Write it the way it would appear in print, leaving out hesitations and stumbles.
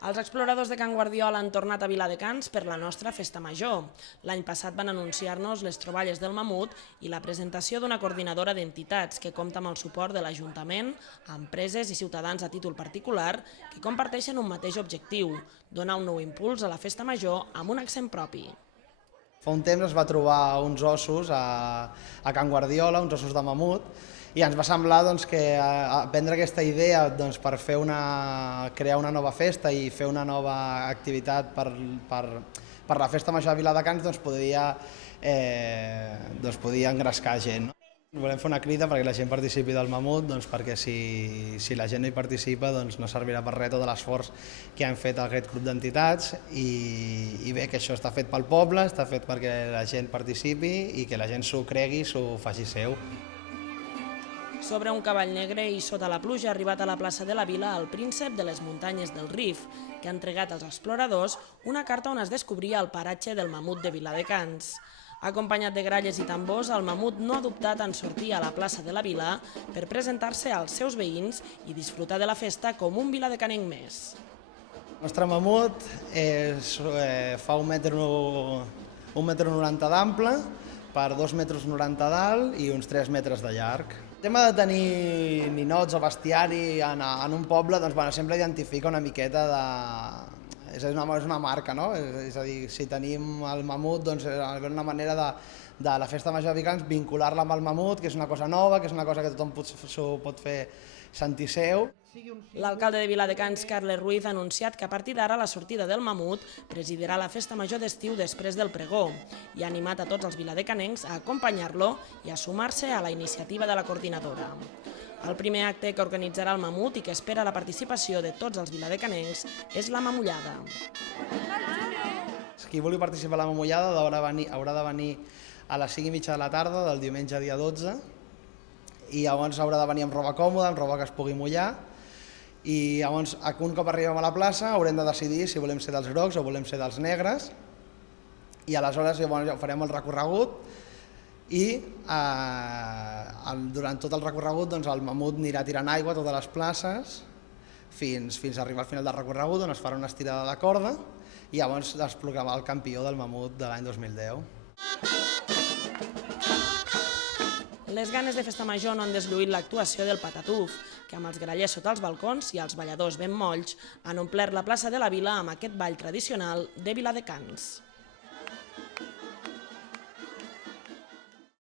Els exploradors de Can Guardiola han tornat a Viladecans per la nostra festa major. L'any passat van anunciar-nos les troballes del mamut i la presentació d'una coordinadora d'entitats que compta amb el suport de l'Ajuntament, empreses i ciutadans a títol particular que comparteixen un mateix objectiu, donar un nou impuls a la festa major amb un accent propi. Fa un temps es va trobar uns ossos a Can Guardiola, uns ossos de mamut, i ens va semblar que prendre aquesta idea per crear una nova festa i fer una nova activitat per la festa major de Viladecans podia engrescar gent. Volem fer una crida perquè la gent participi del mamut, perquè si la gent no hi participa no servirà per res tot l'esforç que han fet aquest grup d'entitats i bé, que això està fet pel poble, està fet perquè la gent participi i que la gent s'ho cregui, s'ho faci seu. Sobre un cavall negre i sota la pluja ha arribat a la plaça de la Vila el príncep de les muntanyes del Rif, que ha entregat als exploradors una carta on es descobria el paratge del mamut de Viladecans. Acompanyat de gralles i tambors, el mamut no ha dubtat en sortir a la plaça de la Vila per presentar-se als seus veïns i disfrutar de la festa com un viladecanenc més. El nostre mamut fa 1,90 m d'ample, per 2,90 m d'alt i uns 3 metres de llarg. El tema de tenir ninots o bestiari en un poble sempre identifica una miqueta de... És una marca, no? És a dir, si tenim el mamut, és una manera de la festa major de Viladecans vincular-la amb el mamut, que és una cosa nova, que és una cosa que tothom s'ho pot fer sentir seu. L'alcalde de Viladecans, Carles Ruiz, ha anunciat que a partir d'ara la sortida del mamut presidirà la festa major d'estiu després del pregó i ha animat a tots els viladecanencs a acompanyar-lo i a sumar-se a la iniciativa de la coordinadora. El primer acte que organitzarà el mamut i que espera la participació de tots els viladecanencs és la mamullada. Qui vulgui participar a la mamullada haurà de venir a les 5:30 de la tarda del diumenge dia 12 i llavors haurà de venir amb roba còmoda, amb roba que es pugui mullar, i llavors un cop arribem a la plaça haurem de decidir si volem ser dels grocs o volem ser dels negres i aleshores farem el recorregut i durant tot el recorregut el mamut anirà tirant aigua a totes les places fins a arribar al final del recorregut on es farà una estirada de corda i llavors es proclamarà el campió del mamut de l'any 2010. Les ganes de festa major no han deslluït l'actuació del Patatús, que amb els grallers sota els balcons i els balladors ben molls han omplert la plaça de la Vila amb aquest ball tradicional de Viladecans.